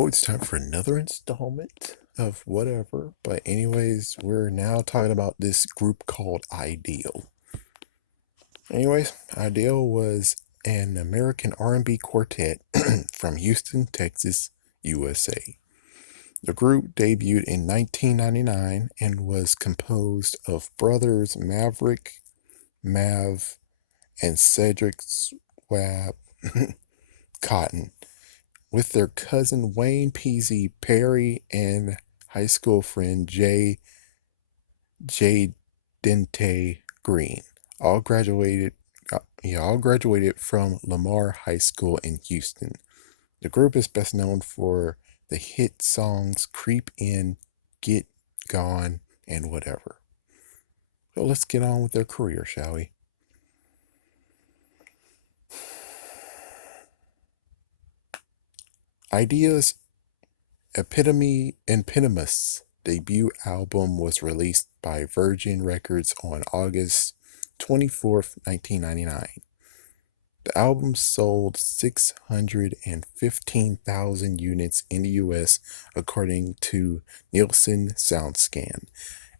Oh, it's time for another installment of whatever. But anyways, we're now talking about this group called Ideal. Anyways, Ideal was an American R&B quartet from Houston, Texas, USA. The group debuted in 1999 and was composed of brothers Maverick, Mav, and Cedric Swab Cotton, with their cousin Wayne Peasy Perry and high school friend J. Dente Green. All graduated all graduated from Lamar High School in Houston. The group is best known for the hit songs Creep In, Get Gone, and Whatever. So let's get on with their career, shall we? Ideas Eponymous debut album was released by Virgin Records on August 24th, 1999. The album sold 615,000 units in the US according to Nielsen SoundScan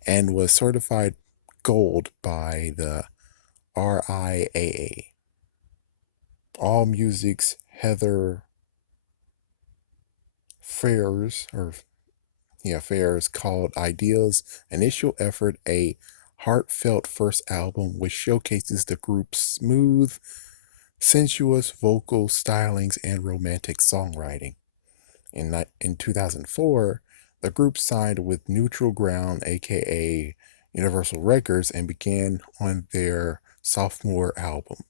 and was certified gold by the RIAA. All Music's Heather Fairs called Ideal's initial effort a heartfelt first album which showcases the group's smooth, sensuous vocal stylings and romantic songwriting. In 2004, the group signed with Neutral Ground, aka Universal Records, and began on their sophomore album,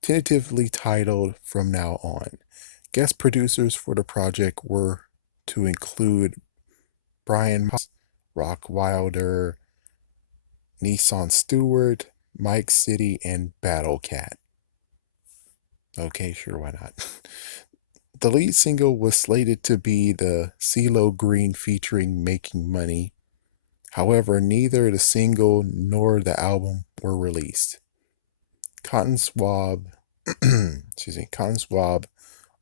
tentatively titled From Now On. Guest producers for the project were to include Brian Rock Wilder, Nissan Stewart, Mike City, and Battle Cat. Okay, sure, why not? The lead single was slated to be the CeeLo Green featuring Making Money. However, neither the single nor the album were released. Cotton Swab, Cotton Swab,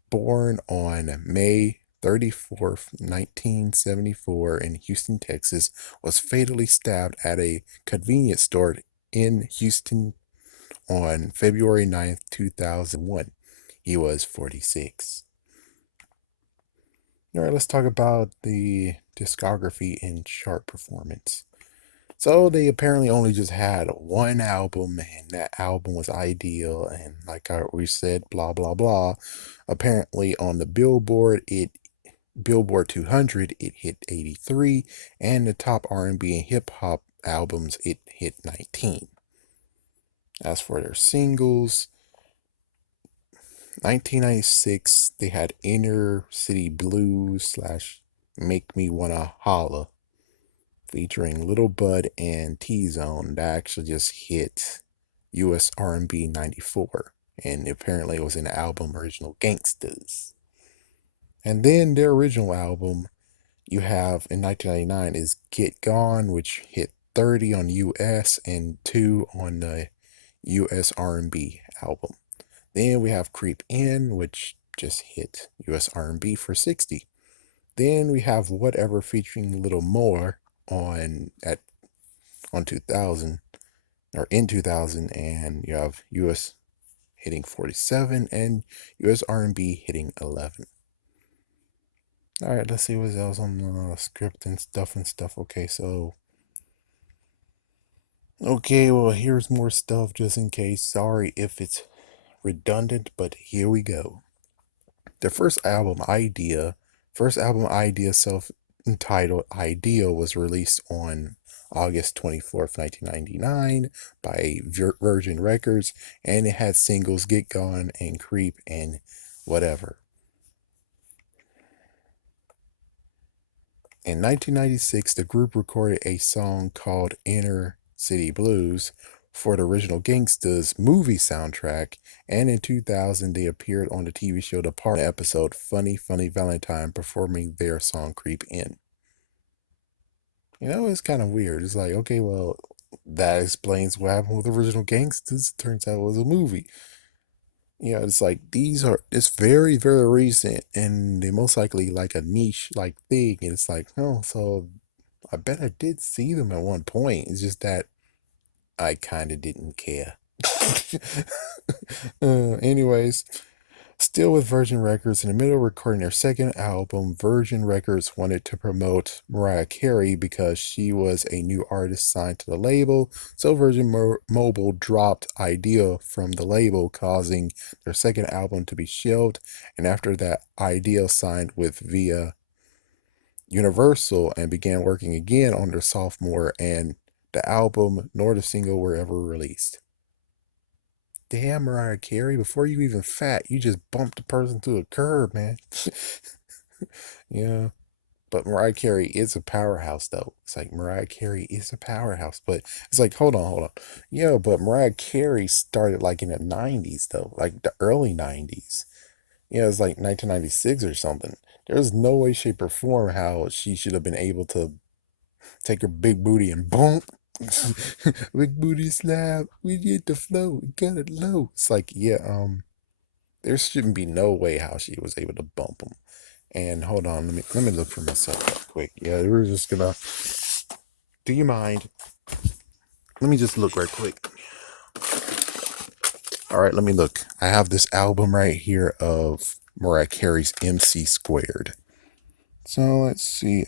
born on May 31st, 1974 in Houston, Texas, was fatally stabbed at a convenience store in Houston on February 9th, 2001. He was 46. All right, let's talk about the discography and chart performance. So they apparently only just had one album, and that album was Ideal. And like we said, blah blah blah. Apparently, on the Billboard 200, it hit 83, and the top R&B and hip hop albums, it hit 19. As for their singles, 1996, they had Inner City Blues slash Make Me Wanna Holla, featuring Little Bud and T-Zone. That actually just hit US R&B 94, and apparently it was in the album Original Gangsters. And then their original album you have in 1999 is Get Gone, which hit 30 on US and 2 on the US R&B album. Then we have Creep In, which just hit US R&B for 60. Then we have Whatever featuring Little More on 2000 or in 2000, and you have US hitting 47 and US R&B hitting 11. All right, let's see what else on the script and stuff. Okay, well, here's more stuff just in case. Sorry if it's redundant, but here we go. Their first album idea, self-entitled Idea, was released on August 24th, 1999 by Virgin Records, and it had singles Get Gone and Creep and Whatever. In 1996, the group recorded a song called Inner City Blues for the Original Gangsters movie soundtrack, and in 2000, they appeared on the TV show The Part episode Funny Funny Valentine performing their song Creep In. It's kind of weird. It's like, okay, well, that explains what happened with Original Gangsters. Turns out it was a movie. Yeah, it's like it's very, very recent and they most likely like a niche like thing. And it's like, oh, so I bet I did see them at one point. It's just that I kind of didn't care. Anyways, still with Virgin Records, in the middle of recording their second album, Virgin Records wanted to promote Mariah Carey because she was a new artist signed to the label. So Virgin Mobile dropped Idea from the label, causing their second album to be shelved. And after that, Idea signed with via Universal and began working again on their sophomore, and the album nor the single were ever released. Damn, Mariah Carey, before you even fat, you just bumped the person to a curb, man. Yeah. But Mariah Carey is a powerhouse, though. It's like Mariah Carey is a powerhouse. But it's like, hold on. Yeah, but Mariah Carey started like in the 90s, though, like the early 90s. Yeah, it's like 1996 or something. There's no way, shape, or form how she should have been able to take her big booty and boom. Big booty slap. We get the flow. We got it low. It's like, yeah, there shouldn't be no way how she was able to bump him. And hold on, let me look for myself real quick. Yeah, we're just gonna. Do you mind? Let me just look right quick. All right, let me look. I have this album right here of Mariah Carey's MC Squared. So let's see.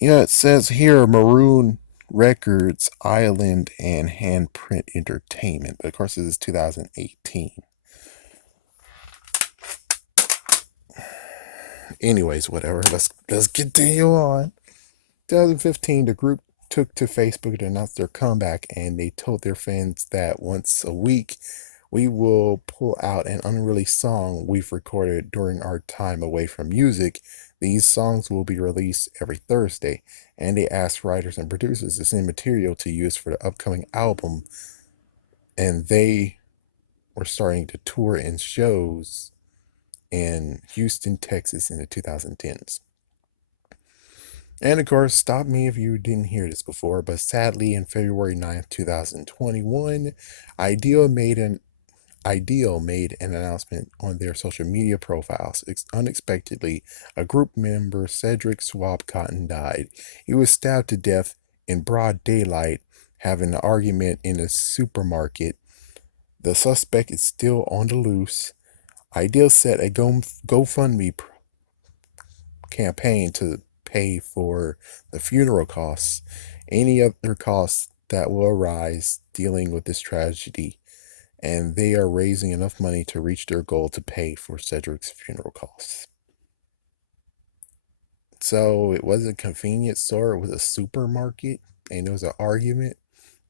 Yeah, it says here Maroon Records, Island, and Handprint Entertainment. But of course, this is 2018. Anyways, whatever. Let's continue on. 2015, the group took to Facebook to announce their comeback, and they told their fans that once a week we will pull out an unreleased song we've recorded during our time away from music. These songs will be released every Thursday, and they asked writers and producers to send material to use for the upcoming album, and they were starting to tour in shows in Houston, Texas in the 2010s. And of course, stop me if you didn't hear this before, but sadly, in February 9th, 2021, Ideal made an Ideal made an announcement on their social media profiles. Unexpectedly, a group member, Cedric Swab Cotton, died. He was stabbed to death in broad daylight, having an argument in a supermarket. The suspect is still on the loose. Ideal set a GoFundMe campaign to pay for the funeral costs, any other costs that will arise dealing with this tragedy, and they are raising enough money to reach their goal to pay for Cedric's funeral costs. So it wasn't a convenience store, it was a supermarket, and there was an argument.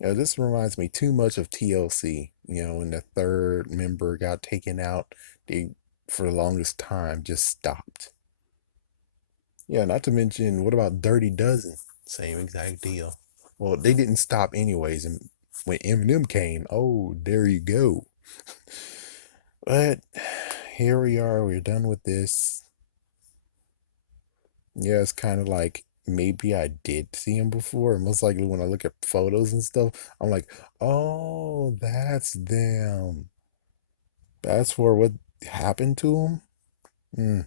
This reminds me too much of TLC. When the third member got taken out, they, for the longest time, just stopped. Yeah, not to mention, what about Dirty Dozen? Same exact deal. Well, they didn't stop anyways, and when Eminem came, oh, there you go. But here we are, we're done with this. Yeah, it's kind of like maybe I did see him before. And most likely when I look at photos and stuff, I'm like, oh, that's them. That's for what happened to him. Hmm.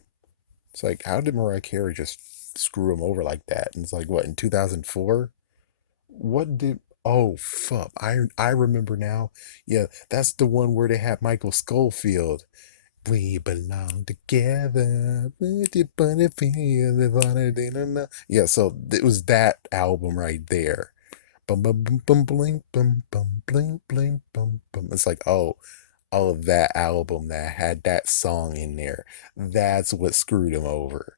It's like, how did Mariah Carey just screw him over like that? And it's like, what, in 2004? What did Oh fuck. I remember now. Yeah, that's the one where they had Michael Schofield. We belong together. Yeah, so it was that album right there. Bum bum bum bum bling bum bum bling bling bum bum. It's like, oh, that album that had that song in there. That's what screwed him over.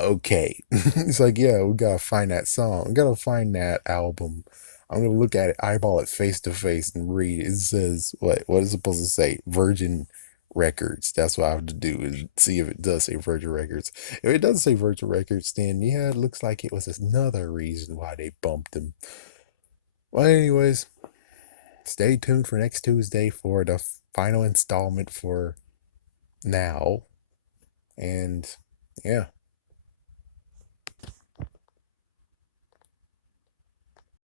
Okay. It's like, yeah, we gotta find that song. We gotta find that album. I'm gonna look at it, eyeball it face to face, and read it. It says what is it supposed to say? Virgin Records. That's what I have to do is see if it does say Virgin Records. If it doesn't say Virgin Records, then yeah, it looks like it was another reason why they bumped him. Well, anyways, stay tuned for next Tuesday for the final installment for now. And yeah.